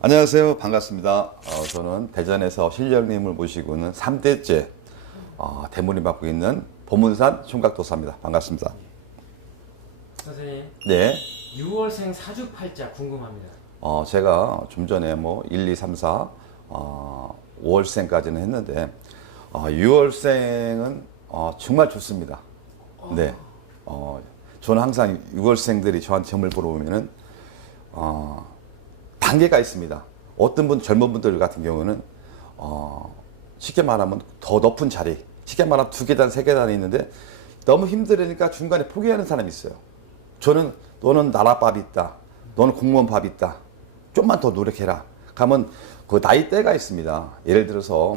안녕하세요. 반갑습니다. 저는 대전에서 신령님을 모시고는 3대째 대문을 맡고 있는 보문산 총각도사입니다. 반갑습니다. 선생님, 네. 6월생 사주팔자 궁금합니다. 제가 좀 전에 1, 2, 3, 4, 5월생까지는 했는데, 6월생은 정말 좋습니다. 네. 저는 항상 6월생들이 저한테 점을 보러 오면은, 단계가 있습니다. 어떤 분, 젊은 분들 같은 경우는, 쉽게 말하면 더 높은 자리, 쉽게 말하면 2계단, 3계단이 있는데, 너무 힘들으니까 중간에 포기하는 사람이 있어요. 저는, 너는 나라밥이 있다. 너는 공무원 밥이 있다. 좀만 더 노력해라. 가면 그 나이대가 있습니다. 예를 들어서,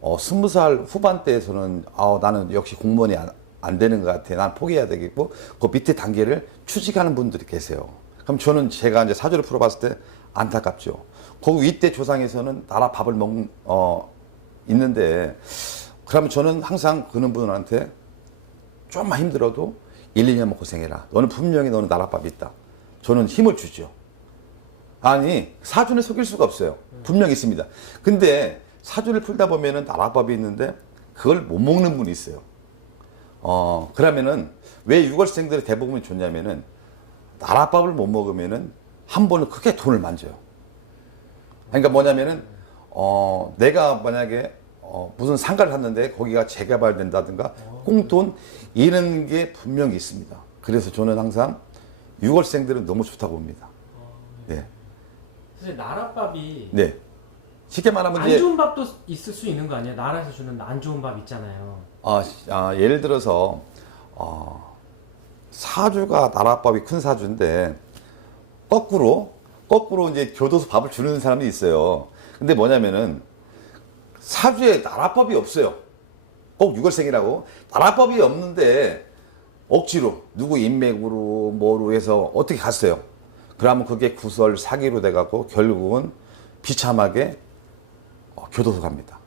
20살 후반대에서는, 나는 역시 공무원이 안 되는 것 같아. 난 포기해야 되겠고, 그 밑에 단계를 추직하는 분들이 계세요. 그럼 저는 제가 이제 사주를 풀어봤을 때 안타깝죠. 그 윗대 조상에서는 나라 밥을 있는데, 그러면 저는 항상 그런 분한테 좀만 힘들어도 1, 2년만 고생해라. 너는 분명히 너는 나라밥이 있다. 저는 힘을 주죠. 아니, 사주는 속일 수가 없어요. 분명히 있습니다. 근데 사주를 풀다 보면은 나라밥이 있는데 그걸 못 먹는 분이 있어요. 그러면은 왜 6월생들이 대부분이 좋냐면은 나라밥을 못 먹으면은 한 번은 크게 돈을 만져요. 그러니까 뭐냐면은, 내가 만약에, 무슨 상가를 샀는데 거기가 재개발된다든가 꽁돈 이런 게 분명히 있습니다. 그래서 저는 항상 6월생들은 너무 좋다고 봅니다. 네. 선생님, 나라밥이 네. 쉽게 말하면 안 이제, 좋은 밥도 있을 수 있는 거 아니에요? 나라에서 주는 안 좋은 밥 있잖아요. 예를 들어서, 사주가 나라밥이 큰 사주인데, 거꾸로 이제 교도소 밥을 주는 사람이 있어요. 근데 뭐냐면은, 사주에 나라밥이 없어요. 꼭 6월생이라고. 나라밥이 없는데, 억지로, 누구 인맥으로, 뭐로 해서 어떻게 갔어요. 그러면 그게 구설, 사기로 돼갖고, 결국은 비참하게 교도소 갑니다.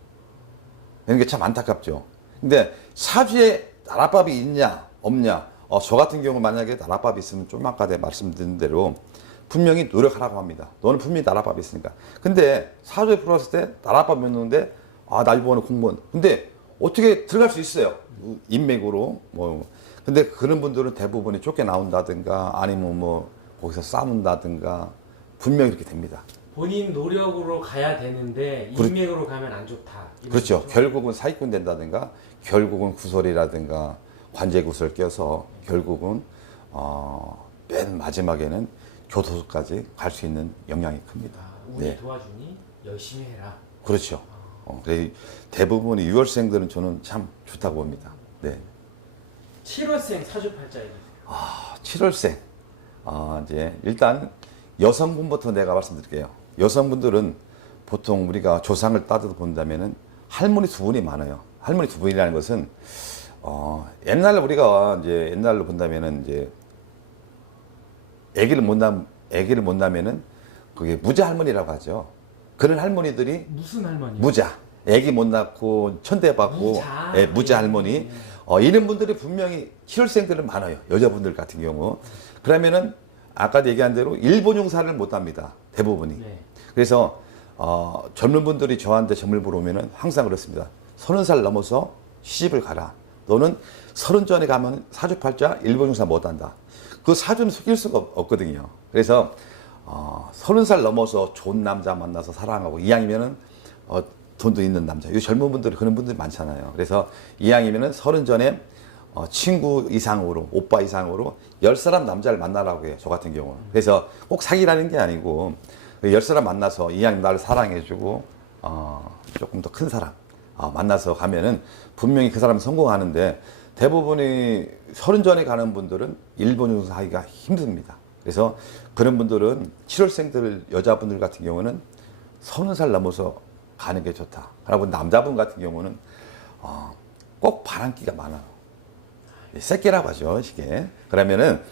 이런 게 참 안타깝죠. 근데 사주에 나라밥이 있냐, 없냐. 저 같은 경우 만약에 나라밥이 있으면 좀 아까 내가 말씀드린 대로 분명히 노력하라고 합니다. 너는 분명히 나라밥이 있으니까. 근데 사주에 풀었을 때 나라밥이 없는데, 나 이번에 공무원. 근데 어떻게 들어갈 수 있어요. 인맥으로. 근데 그런 분들은 대부분이 쫓겨나온다든가 아니면 거기서 싸운다든가 분명히 이렇게 됩니다. 본인 노력으로 가야 되는데 인맥으로 가면 안 좋다. 이런 그렇죠. 거죠? 결국은 사기꾼 된다든가, 결국은 구설이라든가, 관제구설 껴서, 결국은, 맨 마지막에는 교도소까지 갈 수 있는 영향이 큽니다. 운이 네. 도와주니 열심히 해라. 그렇죠. 그래서 대부분의 6월생들은 저는 참 좋다고 봅니다. 네. 7월생 사주팔자 얘기해주세요. 7월생. 이제, 일단, 여성분부터 내가 말씀드릴게요. 여성분들은 보통 우리가 조상을 따져 본다면은 할머니 2분이 많아요. 할머니 2분이라는 것은, 옛날에 우리가 이제 옛날로 본다면은 이제, 아기를 못 낳으면은 그게 무자 할머니라고 하죠. 그런 할머니들이 무슨 할머니? 무자. 아기 못 낳고 천대받고, 무자. 무자 할머니. 이런 분들이 분명히 7월생들은 많아요. 여자분들 같은 경우. 그러면은 아까도 얘기한 대로 일본 용사를 못 합니다. 대부분이. 네. 그래서 젊은 분들이 저한테 점을 보러 오면은 항상 그렇습니다. 30살 넘어서 시집을 가라. 너는 30 전에 가면 사주팔자 일본 용사 못 한다. 그 사주는 속일 수가 없거든요. 그래서 30살 넘어서 좋은 남자 만나서 사랑하고 이왕이면은 돈도 있는 남자. 이 젊은 분들이 그런 분들이 많잖아요. 그래서 이왕이면은 30 전에 친구 이상으로, 오빠 이상으로 10사람 남자를 만나라고 해요. 저 같은 경우는. 그래서 꼭 사귀라는 게 아니고 10사람 만나서 이왕 나를 사랑해주고 조금 더 큰 사람 만나서 가면은 분명히 그 사람은 성공하는데 대부분이 30 전에 가는 분들은 일본 용사 하기가 힘듭니다. 그래서 그런 분들은 7월생들 여자분들 같은 경우는 30살 넘어서 가는 게 좋다. 그리고 남자분 같은 경우는 꼭 바람기가 많아요. 새끼라고 하죠, 이게. 그러면은,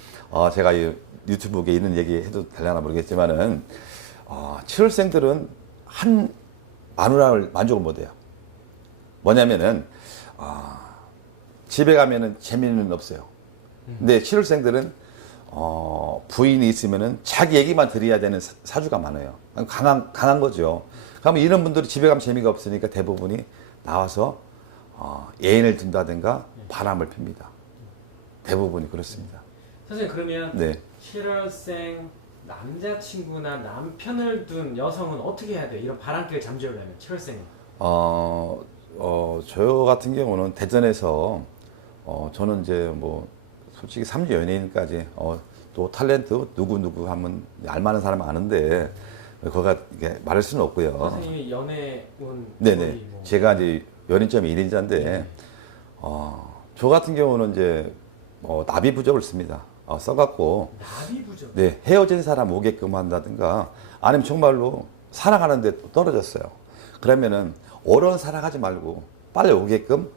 제가 이 유튜브에 있는 얘기 해도 되려나 모르겠지만은, 7월생들은 한 마누라를 만족을 못 해요. 뭐냐면은, 집에 가면은 재미는 없어요. 근데 7월생들은, 부인이 있으면은 자기 얘기만 들어야 되는 사주가 많아요. 강한 거죠. 그러면 이런 분들이 집에 가면 재미가 없으니까 대부분이 나와서 애인을 둔다든가 바람을 핍니다. 대부분이 그렇습니다. 선생님 그러면 네. 7월생 남자친구나 남편을 둔 여성은 어떻게 해야 돼요? 이런 바람길 잠재우려면 7월생은. 저 같은 경우는 대전에서 저는 이제 뭐 솔직히 3주 연예인까지 또 탤런트 누구 하면 알만한 사람 아는데 그거가 이게 말할 수는 없고요. 선생님이 연애운 네네. 뭐. 제가 이제 연인점이 1인자인데 저 같은 경우는 이제 나비 부적을 씁니다. 써갖고 나비 부적. 네, 헤어진 사람 오게끔 한다든가 아니면 정말로 사랑하는데 또 떨어졌어요. 그러면은 오랜 사랑하지 말고 빨리 오게끔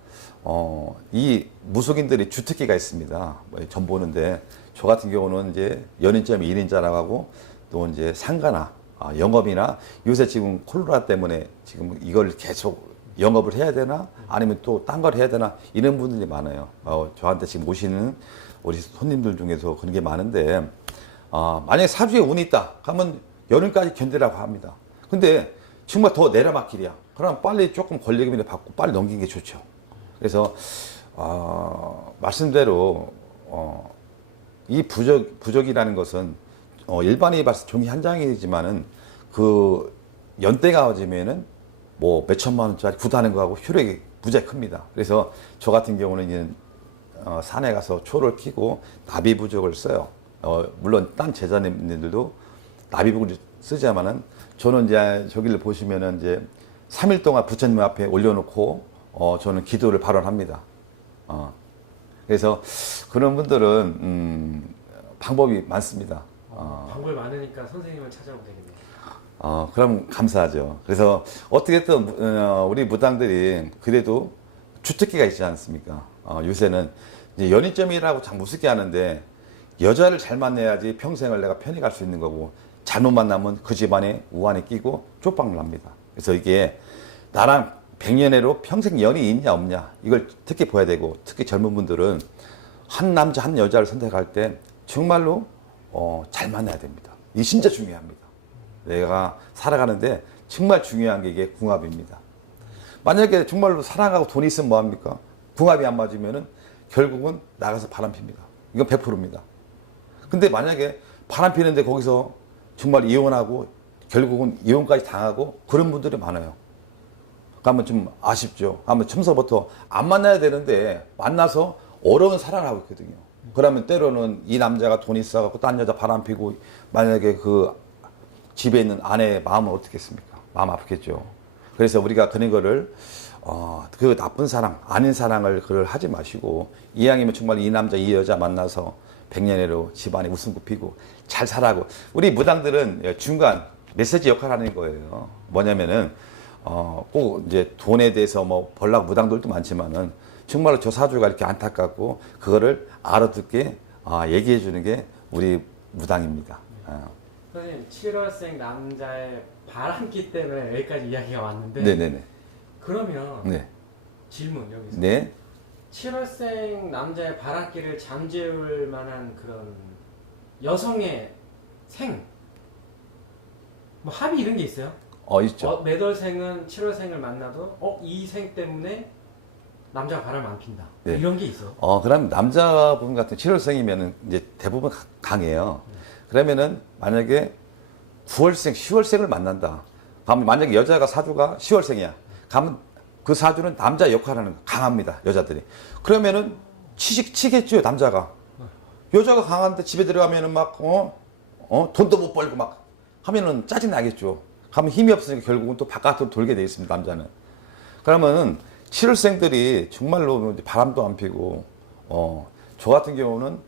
이 무속인들이 주특기가 있습니다. 점 보는데 저 같은 경우는 이제 연인점이 1인자라고 하고 또 이제 상가나 영업이나 요새 지금 코로나 때문에 지금 이걸 계속 영업을 해야 되나 아니면 또 딴 걸 해야 되나 이런 분들이 많아요. 저한테 지금 오시는 우리 손님들 중에서 그런 게 많은데 만약에 사주에 운이 있다 하면 연인까지 견디라고 합니다. 근데 정말 더 내려막길이야. 그럼 빨리 조금 권리금이나 받고 빨리 넘기는 게 좋죠. 그래서 말씀대로 이 부적이라는 것은 일반인이 봤을 때 종이 한 장이지만은 그 연대가 맞으면은 뭐 몇천만 원짜리 구다는 거하고 효력이 무지하게 큽니다. 그래서 저 같은 경우는 이제 산에 가서 초를 키고 나비 부적을 써요. 물론 딴 제자님들도 나비 부적을 쓰지만은 저는 이제 저기를 보시면은 이제 3일 동안 부처님 앞에 올려놓고 저는 기도를 발언합니다. 그래서 그런 분들은 방법이 많습니다. 방법이 많으니까 선생님을 찾아오면 되겠네요. 그럼 감사하죠. 그래서 어떻게든 우리 무당들이 그래도 주특기가 있지 않습니까? 요새는 이제 연인점이라고 참 무섭게 하는데 여자를 잘 만나야지 평생을 내가 편히 갈 수 있는 거고 잘못 만나면 그 집안에 우환이 끼고 쪽방을 납니다. 그래서 이게 나랑 백년애로 평생 연이 있냐 없냐 이걸 특히 봐야 되고 특히 젊은 분들은 한 남자 한 여자를 선택할 때 정말로 잘 만나야 됩니다. 이게 진짜 중요합니다. 내가 살아가는데 정말 중요한 게 이게 궁합입니다. 만약에 정말로 사랑하고 돈이 있으면 뭐합니까? 궁합이 안 맞으면은 결국은 나가서 바람 핍니다. 이건 100%입니다. 근데 만약에 바람 피는데 거기서 정말 이혼하고 결국은 이혼까지 당하고 그런 분들이 많아요. 그러면 좀 아쉽죠. 아마 처음서부터 안 만나야 되는데 만나서 어려운 사랑을 하고 있거든요. 그러면 때로는 이 남자가 돈이 있어갖고 딴 여자 바람 피고 만약에 그 집에 있는 아내의 마음은 어떻겠습니까? 마음 아프겠죠. 그래서 우리가 그런 거를 그 나쁜 사랑, 아닌 사랑을 그걸 하지 마시고 이왕이면 정말 이 남자, 이 여자 만나서 백년애로 집안에 웃음꽃 피고 잘 살아고 우리 무당들은 중간 메시지 역할을 하는 거예요. 뭐냐면은 꼭 이제 돈에 대해서 뭐 벌락 무당들도 많지만은 정말로 저 사주가 이렇게 안타깝고 그거를 알아듣게 얘기해 주는 게 우리 무당입니다. 선생님 7월생 남자의 바람기 때문에 여기까지 이야기가 왔는데 네네네. 그러면 네. 질문 여기서 네. 7월생 남자의 바람기를 잠재울 만한 그런 여성의 생, 뭐 합의 이런 게 있어요? 있죠. 매월생은 7월생을 만나도 이 생 때문에 남자가 바람 안 핀다. 네. 이런 게 있어요. 그럼 남자분 같은 7월생이면은 이제 대부분 강해요. 그러면은 만약에 9월생, 10월생을 만난다. 그러면 만약에 여자가 사주가 10월생이야. 그러면 그 사주는 남자 역할을 하는 거 강합니다. 여자들이. 그러면은 치겠죠, 남자가. 여자가 강한데 집에 들어가면은 막 돈도 못 벌고 막 하면은 짜증 나겠죠. 가면 힘이 없으니까 결국은 또 바깥으로 돌게 돼 있습니다, 남자는. 그러면은 7월생들이 정말로 바람도 안 피고 저 같은 경우는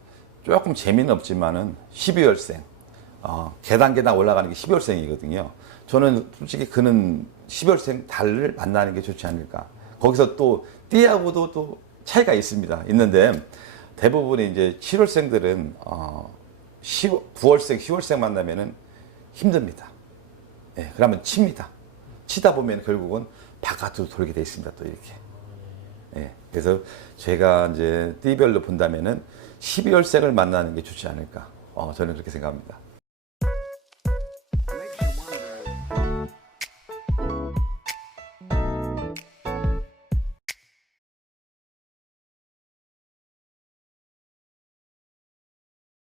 조금 재미는 없지만은 12월생 계단 올라가는 게 12월생이거든요. 저는 솔직히 그는 12월생 달을 만나는 게 좋지 않을까. 거기서 또 띠하고도 또 차이가 있는데 대부분이 이제 7월생들은 9월생, 10월생 만나면은 힘듭니다. 그러면 칩니다. 치다 보면 결국은 바깥으로 돌게 돼 있습니다. 또 이렇게. 예. 그래서 제가 이제 띠별로 본다면은 12월생을 만나는 게 좋지 않을까. 저는 그렇게 생각합니다.